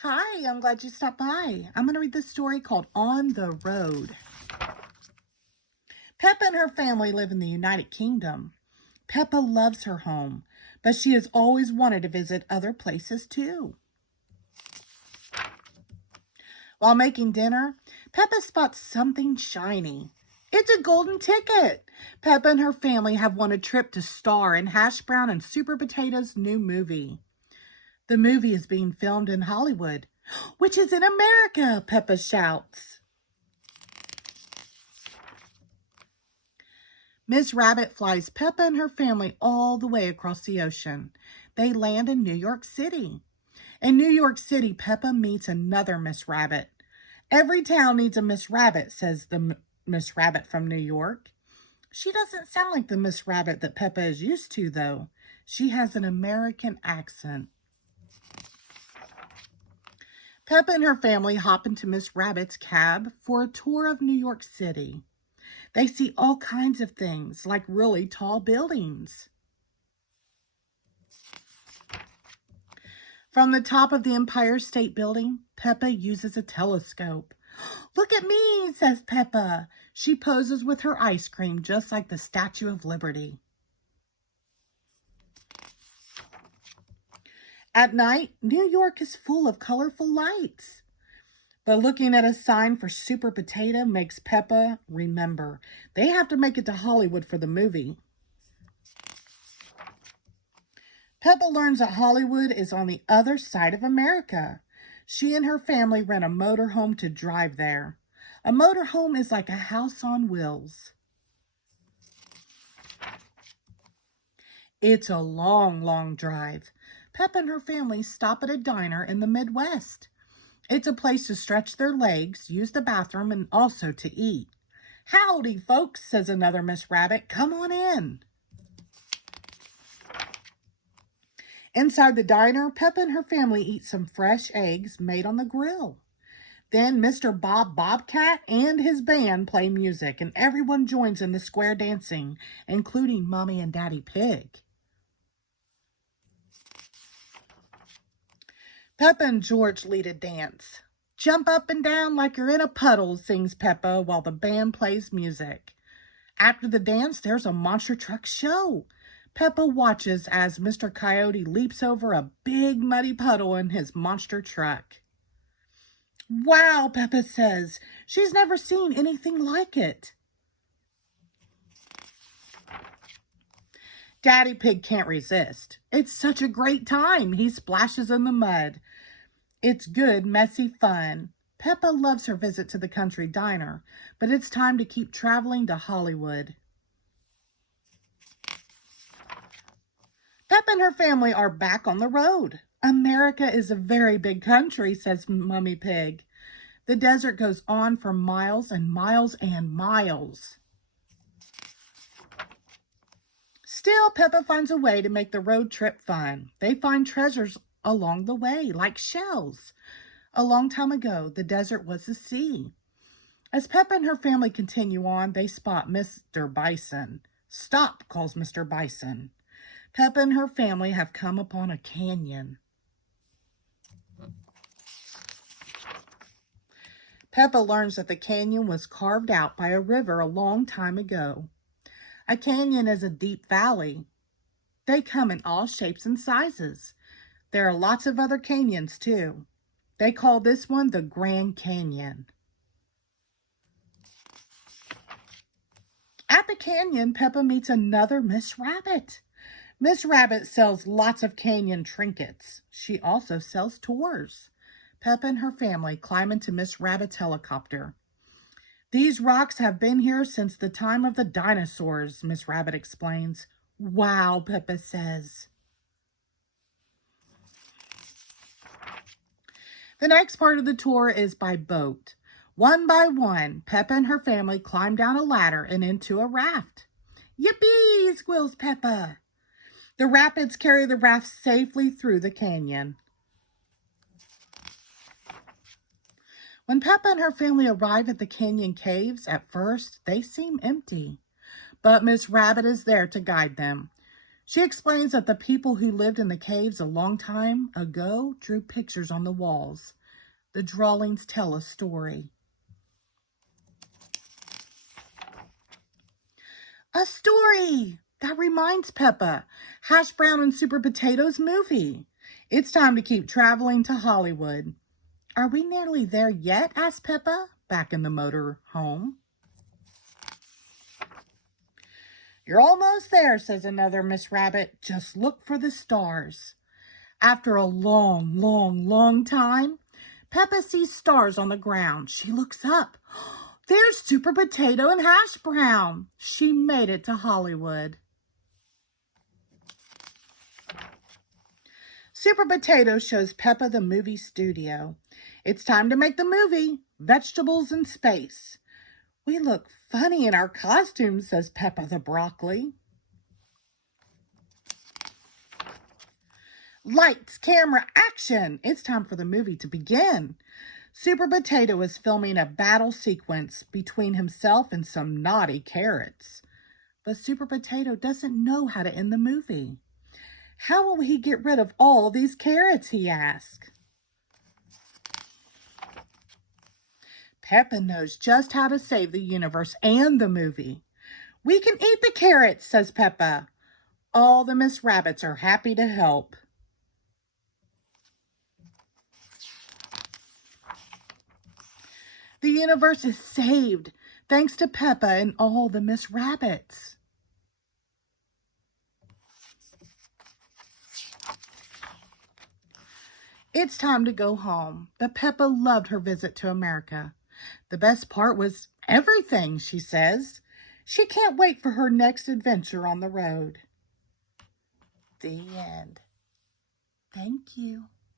Hi, I'm glad you stopped by. I'm going to read this story called On the Road. Peppa and her family live in the United Kingdom. Peppa loves her home, but she has always wanted to visit other places too. While making dinner, Peppa spots something shiny. It's a golden ticket. Peppa and her family have won a trip to star in Hash Brown and Super Potato's new movie. The movie is being filmed in Hollywood, which is in America, Peppa shouts. Miss Rabbit flies Peppa and her family all the way across the ocean. They land in New York City. In New York City, Peppa meets another Miss Rabbit. Every town needs a Miss Rabbit, says the Miss Rabbit from New York. She doesn't sound like the Miss Rabbit that Peppa is used to, though. She has an American accent. Peppa and her family hop into Miss Rabbit's cab for a tour of New York City. They see all kinds of things, like really tall buildings. From the top of the Empire State Building, Peppa uses a telescope. "Look at me," says Peppa. She poses with her ice cream just like the Statue of Liberty. At night, New York is full of colorful lights. But looking at a sign for Super Potato makes Peppa remember they have to make it to Hollywood for the movie. Peppa learns that Hollywood is on the other side of America. She and her family rent a motorhome to drive there. A motorhome is like a house on wheels. It's a long, long drive. Peppa and her family stop at a diner in the Midwest. It's a place to stretch their legs, use the bathroom, and also to eat. "Howdy, folks," says another Miss Rabbit. "Come on in." Inside the diner, Peppa and her family eat some fresh eggs made on the grill. Then Mr. Bob Bobcat and his band play music, and everyone joins in the square dancing, including Mommy and Daddy Pig. Peppa and George lead a dance. "Jump up and down like you're in a puddle," sings Peppa while the band plays music. After the dance, there's a monster truck show. Peppa watches as Mr. Coyote leaps over a big muddy puddle in his monster truck. "Wow," Peppa says. She's never seen anything like it. Daddy Pig can't resist. It's such a great time. He splashes in the mud. It's good, messy fun. Peppa loves her visit to the country diner, but it's time to keep traveling to Hollywood. Peppa and her family are back on the road. "America is a very big country," says Mummy Pig. The desert goes on for miles and miles and miles. Still, Peppa finds a way to make the road trip fun. They find treasures along the way, like shells. A long time ago, the desert was the sea. As Peppa and her family continue on, they spot Mr. Bison. "Stop," calls Mr. Bison. Peppa and her family have come upon a canyon. Peppa learns that the canyon was carved out by a river a long time ago. A canyon is a deep valley. They come in all shapes and sizes. There are lots of other canyons too. They call this one the Grand Canyon. At the canyon, Peppa meets another Miss Rabbit. Miss Rabbit sells lots of canyon trinkets. She also sells tours. Peppa and her family climb into Miss Rabbit's helicopter. "These rocks have been here since the time of the dinosaurs," Miss Rabbit explains. "Wow," Peppa says. The next part of the tour is by boat. One by one, Peppa and her family climb down a ladder and into a raft. "Yippee!" squeals Peppa. The rapids carry the raft safely through the canyon. When Peppa and her family arrive at the canyon caves, at first they seem empty. But Miss Rabbit is there to guide them. She explains that the people who lived in the caves a long time ago drew pictures on the walls. The drawings tell a story. A story! That reminds Peppa. Hash Brown and Super Potatoes movie. It's time to keep traveling to Hollywood. Are we nearly there yet? Asked Peppa, back in the motor home. You're almost there, says another Miss Rabbit. Just look for the stars. After a long time, Peppa sees stars on the ground. She looks up. There's Super Potato and Hash Brown. She made it to Hollywood. Super Potato shows Peppa the movie studio. It's time to make the movie, Vegetables in Space. We look funny in our costumes, says Peppa the broccoli. Lights, camera, action! It's time for the movie to begin. Super Potato is filming a battle sequence between himself and some naughty carrots. But Super Potato doesn't know how to end the movie. How will he get rid of all these carrots, he asks. Peppa knows just how to save the universe and the movie. We can eat the carrots, says Peppa. All the Miss Rabbits are happy to help. The universe is saved, thanks to Peppa and all the Miss Rabbits. It's time to go home, but Peppa loved her visit to America. The best part was everything, she says. She can't wait for her next adventure on the road. The end. Thank you.